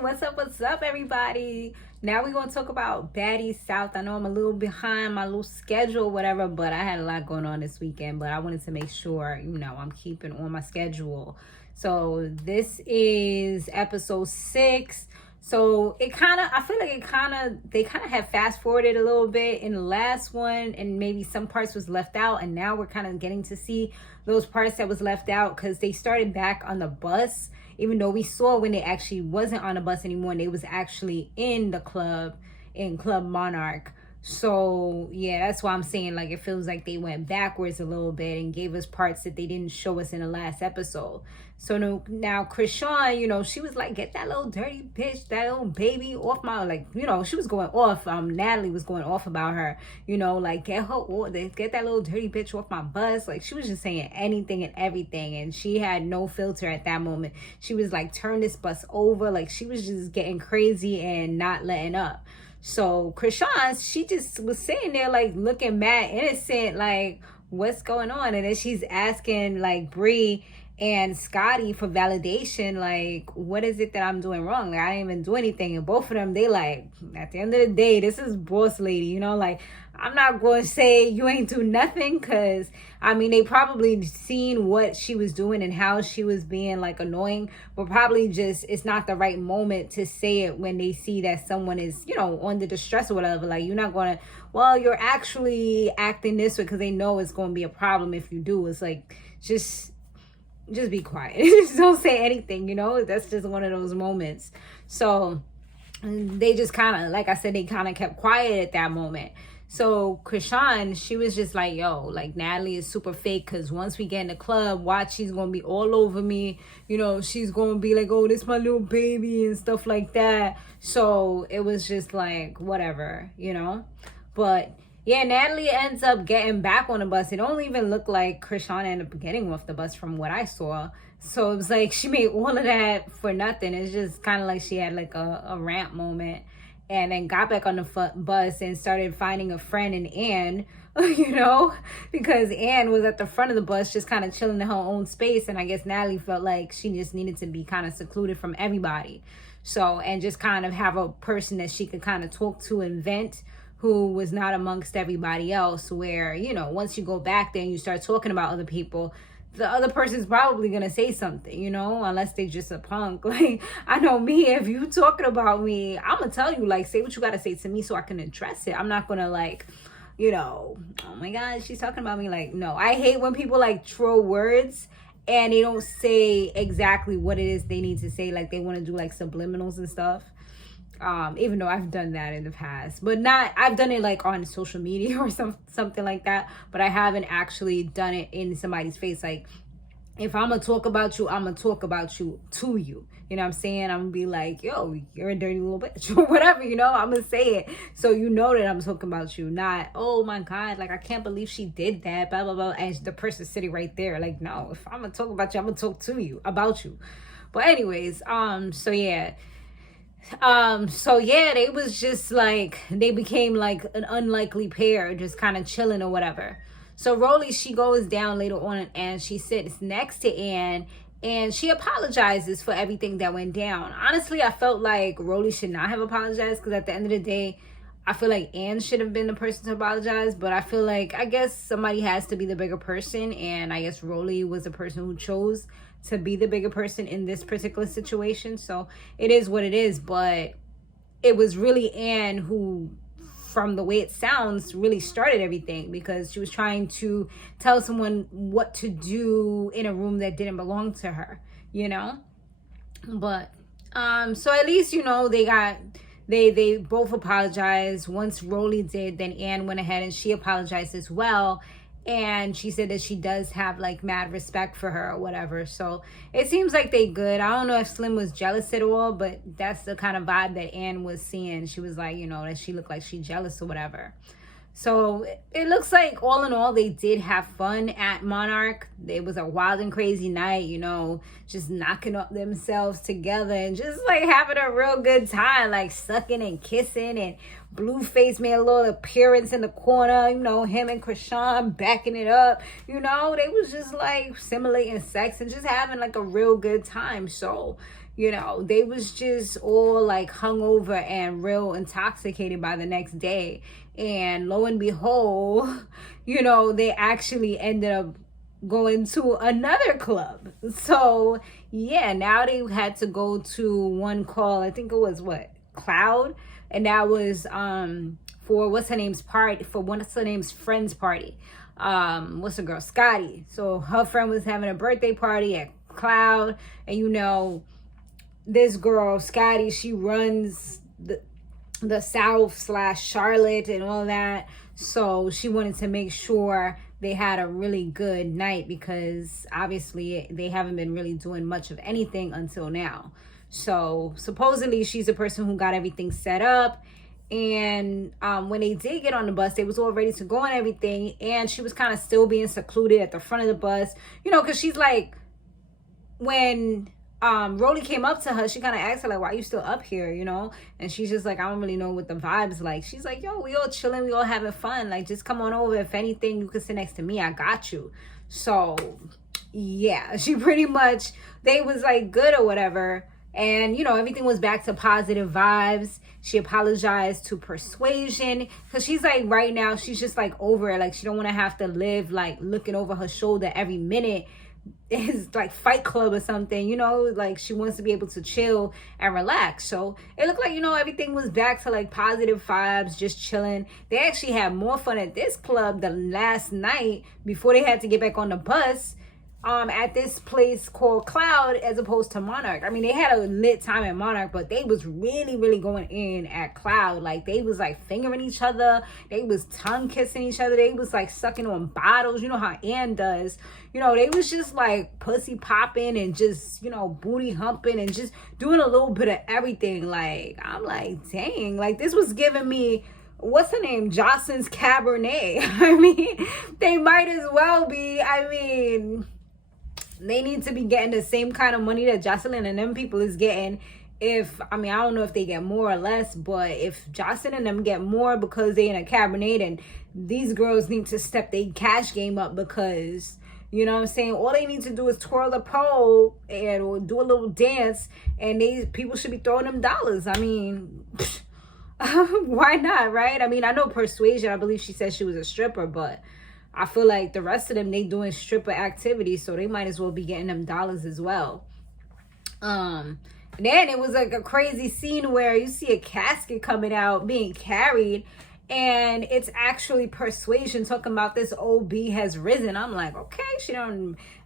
What's up, everybody? Now we're gonna talk about Baddies South. I know I'm a little behind my little schedule, whatever, but I had a lot going on this weekend. But I wanted to make sure, I'm keeping on my schedule. So this is episode 6. So I feel like they kind of have fast forwarded a little bit in the last one, and maybe some parts was left out, and now we're kind of getting to see those parts that was left out because they started back on the bus, even though we saw when they actually wasn't on the bus anymore and they was actually in the club, in Club Monarch. So yeah, that's why I'm saying like it feels like they went backwards a little bit and gave us parts that they didn't show us in the last episode. So now Chrisean, she was like, get that little dirty bitch, that little baby off my, she was going off. Natalie was going off about her, like get that little dirty bitch off my bus. Like she was just saying anything and everything, and she had no filter at that moment. She was like, turn this bus over. Like she was just getting crazy and not letting up. So Chrisean, she just was sitting there like looking mad innocent, like what's going on? And then she's asking like Bree and Scottie for validation, like what is it that I'm doing wrong? Like I didn't even do anything. And both of them, they like, at the end of the day, this is boss lady, like I'm not going to say you ain't do nothing, because they probably seen what she was doing and how she was being like annoying, but probably just it's not the right moment to say it when they see that someone is under distress or whatever. Like you're not going to, well, you're actually acting this way, because they know it's going to be a problem if you do. It's like just be quiet. Just don't say anything, that's just one of those moments. So they just kind of, like I said, they kind of kept quiet at that moment. So Chrisean, she was just like, yo, like Natalie is super fake, because once we get in the club, watch, she's going to be all over me. She's going to be like, oh, this my little baby and stuff like that. So it was just like, whatever, But yeah, Natalie ends up getting back on the bus. It don't even look like Chrisean ended up getting off the bus from what I saw. So it was like she made all of that for nothing. It's just kind of like she had like a rant moment, and then got back on the bus and started finding a friend in Anne, because Anne was at the front of the bus just kind of chilling in her own space. And I guess Natalie felt like she just needed to be kind of secluded from everybody. So, and just kind of have a person that she could kind of talk to and vent, who was not amongst everybody else, where, once you go back there and you start talking about other people, the other person's probably going to say something, unless they just a punk. Like, I know me, if you talking about me, I'm going to tell you, like, say what you got to say to me so I can address it. I'm not going to, like, oh my God, she's talking about me. Like, no, I hate when people, like, throw words and they don't say exactly what it is they need to say. Like, they want to do, like, subliminals and stuff. Even though I've done that in the past, but I've done it like on social media or something like that, but I haven't actually done it in somebody's face. Like, if I'm gonna talk about you, I'm gonna talk about you to you. You know what I'm saying? I'm gonna be like, yo, you're a dirty little bitch or whatever, I'm gonna say it. So that I'm talking about you, not, oh my God, like, I can't believe she did that, blah, blah, blah. And the person sitting right there, like, no, if I'm gonna talk about you, I'm gonna talk to you, about you. But anyways, they was just like, they became like an unlikely pair, just kind of chilling or whatever. So Rolly, she goes down later on and she sits next to Anne, and she apologizes for everything that went down. Honestly, I felt like Rolly should not have apologized, because at the end of the day, I feel like Anne should have been the person to apologize. But I feel like, I guess somebody has to be the bigger person, and I guess Rolly was the person who chose to be the bigger person in this particular situation. So it is what it is. But it was really Anne who, from the way it sounds, really started everything, because she was trying to tell someone what to do in a room that didn't belong to her, But so at least, they both apologized. Once Rolly did, then Anne went ahead and she apologized as well. And she said that she does have like mad respect for her or whatever. So it seems like they good. I don't know if Slim was jealous at all, but that's the kind of vibe that Anne was seeing. She was like, that she looked like she jealous or whatever. So it looks like all in all, they did have fun at Monarch. It was a wild and crazy night, just knocking up themselves together and just like having a real good time, like sucking and kissing. And Blueface made a little appearance in the corner, him and Chrisean backing it up. They was just like simulating sex and just having like a real good time. So, you know, they was just all like hungover and real intoxicated by the next day. And lo and behold, you know, they actually ended up going to another club. So yeah, now they had to go to one called, I think it was what, Cloud, and that was for what's her name's friend's party. What's the girl, Scottie. So her friend was having a birthday party at Cloud, and you know, this girl Scottie, she runs the South/Charlotte and all that. So she wanted to make sure they had a really good night, because obviously they haven't been really doing much of anything until now. So supposedly she's a person who got everything set up. And when they did get on the bus, they was all ready to go and everything. And she was kind of still being secluded at the front of the bus, you know, because she's like, when Rolly came up to her, she kind of asked her like, why are you still up here, you know? And she's just like, I don't really know what the vibe's like. She's like, yo, we all chilling, we all having fun, like just come on over. If anything, you could sit next to me, I got you. So yeah, she pretty much, they was like good or whatever. And you know, everything was back to positive vibes. She apologized to Chriseasn, because she's like, right now she's just like over it. Like she don't want to have to live like looking over her shoulder every minute. It's like Fight Club or something, you know, like she wants to be able to chill and relax. So it looked like, you know, everything was back to like positive vibes, just chilling. They actually had more fun at this club than last night before they had to get back on the bus at this place called Cloud, as opposed to Monarch. I mean, they had a lit time at Monarch, but they was really going in at Cloud. Like they was like fingering each other, they was tongue kissing each other, they was like sucking on bottles, you know how Ann does. You know, they was just like pussy popping and just, you know, booty humping and just doing a little bit of everything. Like I'm like, dang, like this was giving me, what's her name, Jocelyn's Cabernet. I mean, they might as well be. I mean, they need to be getting the same kind of money that Jocelyn and them people is getting. If, I mean, I don't know if they get more or less, but if Jocelyn and them get more because they in a Cabernet, then these girls need to step their cash game up, because, you know what I'm saying, all they need to do is twirl the pole and or do a little dance, and people should be throwing them dollars. I mean, why not, right? I mean, I know Chriseasn, I believe she said she was a stripper, but I feel like the rest of them, they doing stripper activities, so they might as well be getting them dollars as well. Then it was like a crazy scene where you see a casket coming out, being carried, and it's actually Chriseasn talking about this OB has risen. I'm like, okay,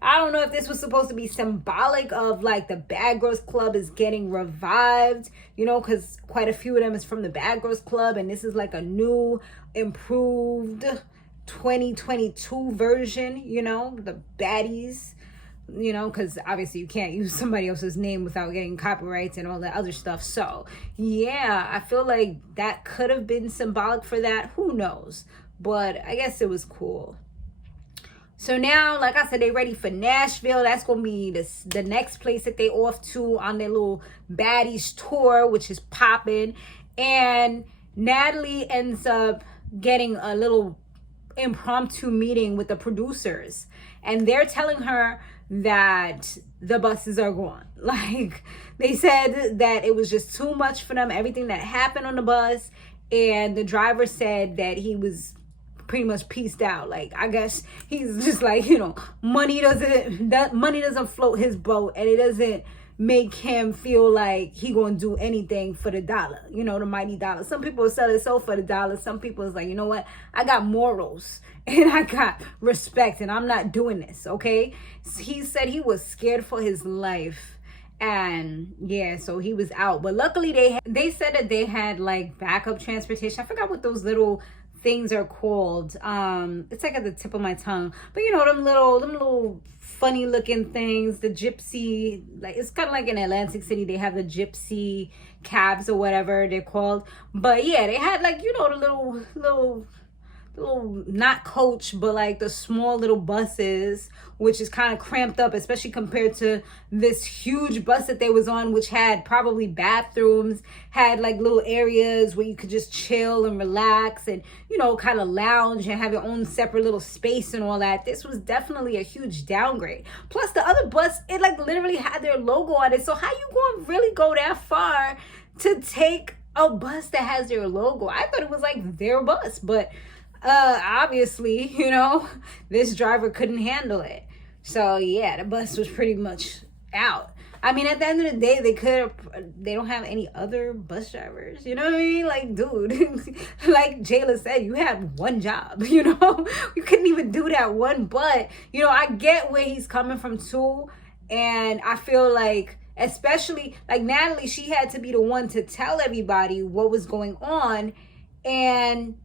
I don't know if this was supposed to be symbolic of like the Bad Girls Club is getting revived, you know, because quite a few of them is from the Bad Girls Club, and this is like a new, improved 2022 version, you know, the Baddies, you know, because obviously you can't use somebody else's name without getting copyrights and all that other stuff. So yeah, I feel like that could have been symbolic for that, who knows, but I guess it was cool. So now, like I said, they ready for Nashville. That's gonna be the next place that they off to on their little Baddies tour, which is popping. And Natalie ends up getting a little impromptu meeting with the producers, and they're telling her that the buses are gone. Like they said that it was just too much for them, everything that happened on the bus, and the driver said that he was pretty much pieced out. Like I guess he's just like, you know, money doesn't float his boat, and it doesn't make him feel like he gonna do anything for the dollar, you know, the mighty dollar. Some people sell it so for the dollar. Some people is like, you know what, I got morals and I got respect, and I'm not doing this, okay? He said he was scared for his life, and yeah, so he was out. But luckily they said that they had like backup transportation. I forgot what those little things are called. It's like at the tip of my tongue, but you know, them little funny looking things, the gypsy, like it's kind of like in Atlantic City they have the gypsy cabs or whatever they're called. But yeah, they had like, you know, the not coach, but like the small little buses, which is kind of cramped up, especially compared to this huge bus that they was on, which had probably bathrooms, had like little areas where you could just chill and relax and, you know, kind of lounge and have your own separate little space and all that. This was definitely a huge downgrade. Plus the other bus, it like literally had their logo on it. So how you going to really go that far to take a bus that has their logo? I thought it was like their bus, but obviously, you know, this driver couldn't handle it. So yeah, the bus was pretty much out. I mean, at the end of the day, they don't have any other bus drivers. You know what I mean? Like, dude, like Jayla said, you had one job, you know? You couldn't even do that one. But, you know, I get where he's coming from too. And I feel like, especially like Natalie, she had to be the one to tell everybody what was going on. And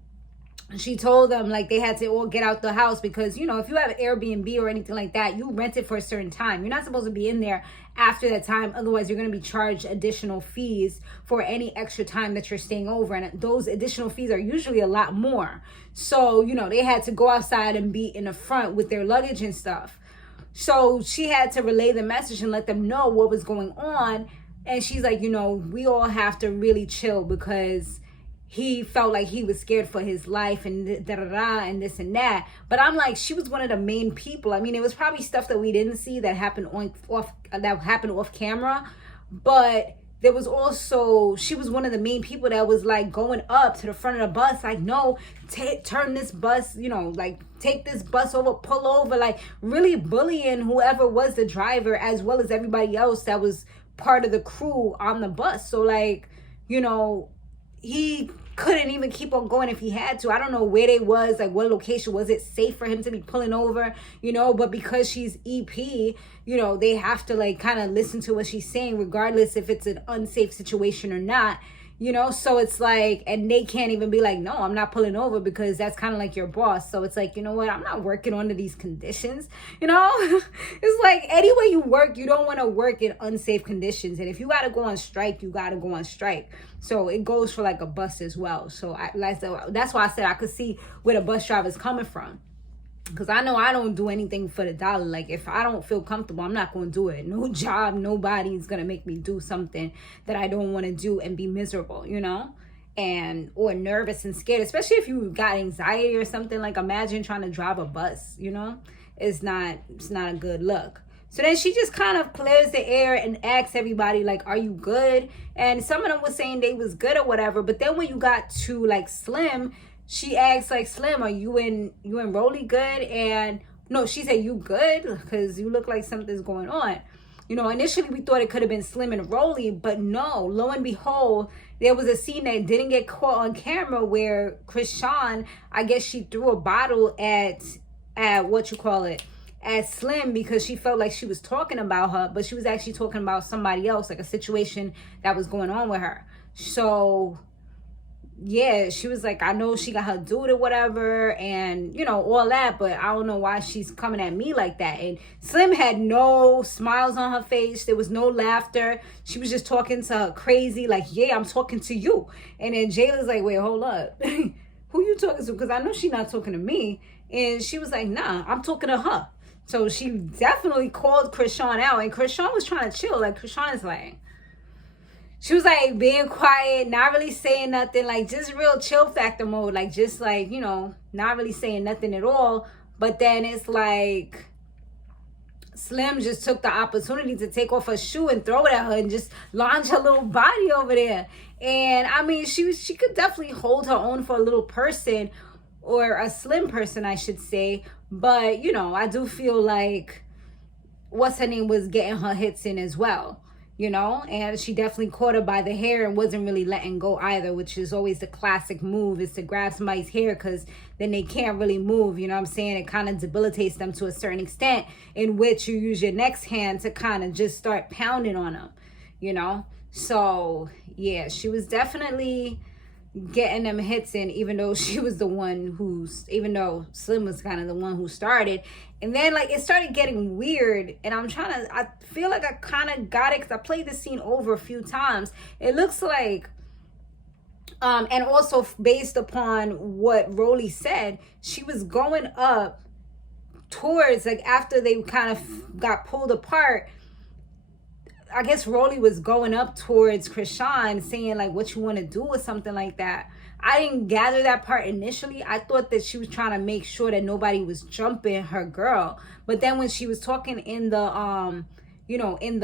she told them like they had to all get out the house because, you know, if you have Airbnb or anything like that, you rent it for a certain time. You're not supposed to be in there after that time. Otherwise, you're going to be charged additional fees for any extra time that you're staying over. And those additional fees are usually a lot more. So, you know, they had to go outside and be in the front with their luggage and stuff. So she had to relay the message and let them know what was going on. And she's like, you know, we all have to really chill because he felt like he was scared for his life and da-da-da and this and that. But I'm like, she was one of the main people. I mean, it was probably stuff that we didn't see that happened off camera. But there was also, she was one of the main people that was like going up to the front of the bus. Like, no, turn this bus, you know, like take this bus over, pull over, like really bullying whoever was the driver as well as everybody else that was part of the crew on the bus. So like, you know, he couldn't even keep on going if he had to. I don't know where they was, like what location was it safe for him to be pulling over, you know, but because she's EP, you know, they have to like kind of listen to what she's saying regardless if it's an unsafe situation or not, you know. So it's like, and they can't even be like, no, I'm not pulling over because that's kind of like your boss. So it's like, you know what, I'm not working under these conditions, you know. It's like anywhere you work, you don't want to work in unsafe conditions, and if you got to go on strike, you got to go on strike. So it goes for like a bus as well. So that's why I said I could see where the bus driver is coming from. Because I know I don't do anything for the dollar. Like, if I don't feel comfortable, I'm not going to do it. No job, nobody's going to make me do something that I don't want to do and be miserable, you know? Or nervous and scared. Especially if you got anxiety or something. Like, imagine trying to drive a bus, you know? It's not a good look. So then she just kind of clears the air and asks everybody, like, are you good? And some of them were saying they was good or whatever. But then when you got to, like, Slim, she asked, like, Slim, are you and Rolly good? And no, she said, you good? Because you look like something's going on. You know, initially we thought it could have been Slim and Rolly, but no, lo and behold, there was a scene that didn't get caught on camera where Chrisean, I guess she threw a bottle at at Slim because she felt like she was talking about her, but she was actually talking about somebody else, like a situation that was going on with her. So yeah, she was like, I know she got her dude or whatever, and you know, all that, but I don't know why she's coming at me like that. And Slim had no smiles on her face. There was no laughter. She was just talking to her crazy, like, yeah, I'm talking to you. And then Jayla's like, wait, hold up. Who you talking to? Because I know she's not talking to me. And she was like, nah, I'm talking to her. So she definitely called Chrisean out, and Chrisean was trying to chill. Like, Chrisean is like, she was like being quiet, not really saying nothing, like just real chill factor mode, like just like, you know, not really saying nothing at all. But then it's like Slim just took the opportunity to take off her shoe and throw it at her and just launch her little body over there. And I mean, she could definitely hold her own for a little person, or a slim person, I should say. But, you know, I do feel like what's her name was getting her hits in as well, you know, and she definitely caught her by the hair and wasn't really letting go either, which is always the classic move, is to grab somebody's hair, because then they can't really move, you know what I'm saying? It kind of debilitates them to a certain extent, in which you use your next hand to kind of just start pounding on them, you know? So yeah, she was definitely getting them hits in, even though she was the one even though Slim was kind of the one who started. And then like it started getting weird, and I feel like I kind of got it because I played this scene over a few times. It looks like And also based upon what Rolly said, she was going up towards, like, after they kind of got pulled apart, I guess Rolly was going up towards Chrisean, saying like, what you want to do or something like that. I didn't gather that part initially. I thought that she was trying to make sure that nobody was jumping her girl. But then when she was talking in the in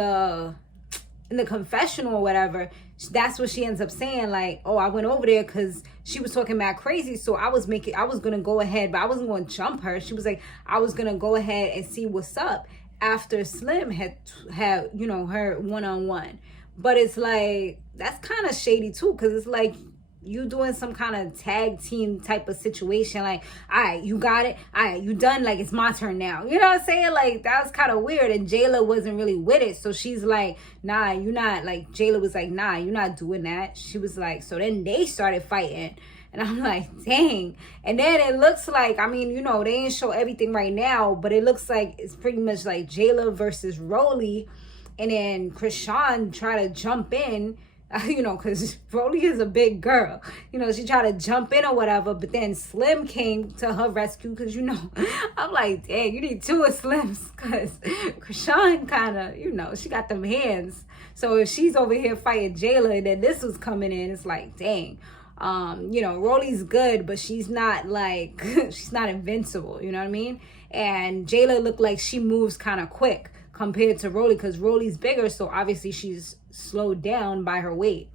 the confessional or whatever, that's what she ends up saying, like, oh, I went over there because she was talking mad crazy, so I was gonna go ahead, but I wasn't gonna jump her. She was like, I was gonna go ahead and see what's up after Slim had her one-on-one. But it's like, that's kind of shady too, because it's like you doing some kind of tag team type of situation, like, all right, you got it, all right, you done, like, it's my turn now, you know what I'm saying? Like, that was kind of weird. And Jayla wasn't really with it, so she's like, nah, you're not, like, Jayla was like, nah, you're not doing that. She was like, so then they started fighting. And I'm like, dang. And then it looks like, I mean, they ain't show everything right now, but it looks like it's pretty much like Jayla versus Rolly. And then Chrisean try to jump in, because Rolly is a big girl. She tried to jump in or whatever, but then Slim came to her rescue because, I'm like, dang, you need two of Slims, because Chrisean kind of, she got them hands. So if she's over here fighting Jayla and then this was coming in, it's like, dang. Rolly's good, but she's not like, she's not invincible, you know what I mean? And Jayla looked like she moves kind of quick compared to Rolly, because Rolly's bigger, so obviously she's slowed down by her weight.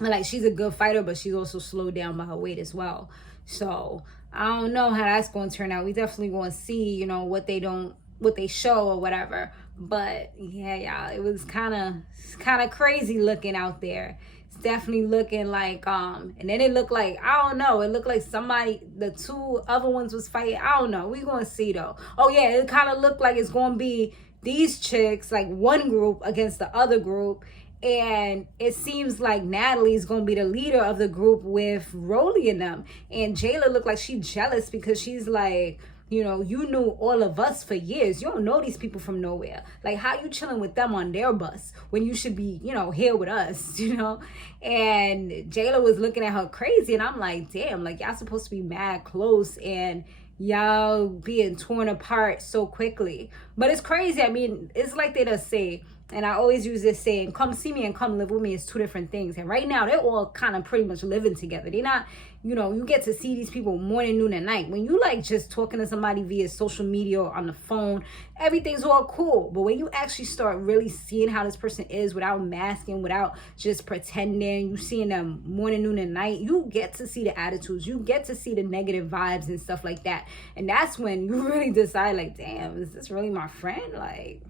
Like, she's a good fighter, but she's also slowed down by her weight as well. So I don't know how that's going to turn out. We definitely going to see, what they show or whatever. But yeah, it was kind of crazy looking out there. It's definitely looking like and then it looked like, I don't know, it looked like somebody, the two other ones was fighting. I don't know, we're gonna see though. Oh yeah, it kind of looked like it's gonna be these chicks, like one group against the other group, and it seems like Natalie's gonna be the leader of the group with Rolly and them. And Jayla looked like she's jealous because she's like, you knew all of us for years. You don't know these people from nowhere. Like, how you chilling with them on their bus when you should be, here with us, And Jayla was looking at her crazy, and I'm like, damn, like, y'all supposed to be mad close, and y'all being torn apart so quickly. But it's crazy. I mean, it's like they just say, and I always use this saying, come see me and come live with me is two different things. And right now, they're all kind of pretty much living together. They're not, you get to see these people morning, noon, and night. When you like just talking to somebody via social media or on the phone, everything's all cool. But when you actually start really seeing how this person is without masking, without just pretending, you seeing them morning, noon, and night, you get to see the attitudes. You get to see the negative vibes and stuff like that. And that's when you really decide, like, damn, is this really my friend? Like,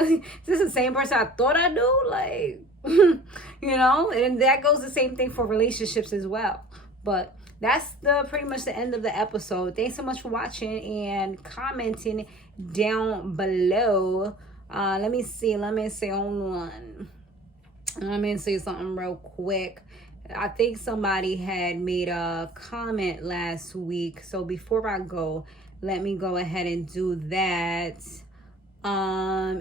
is this the same person I thought I knew? Like, and that goes the same thing for relationships as well. But that's pretty much the end of the episode. Thanks so much for watching and commenting down below. Let me see, hold on. Let me say something real quick. I think somebody had made a comment last week. So before I go, let me go ahead and do that.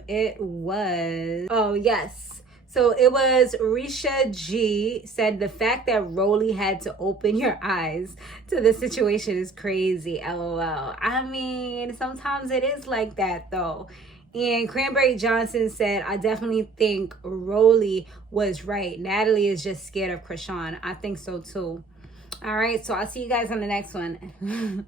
It was, oh yes, so it was Risha G said, the fact that Rolly had to open your eyes to the situation is crazy, lol. I mean, sometimes it is like that though. And Cranberry Johnson said, I definitely think Rolly was right. Natalie is just scared of Chrisean. I think so too. All right, so I'll see you guys on the next one.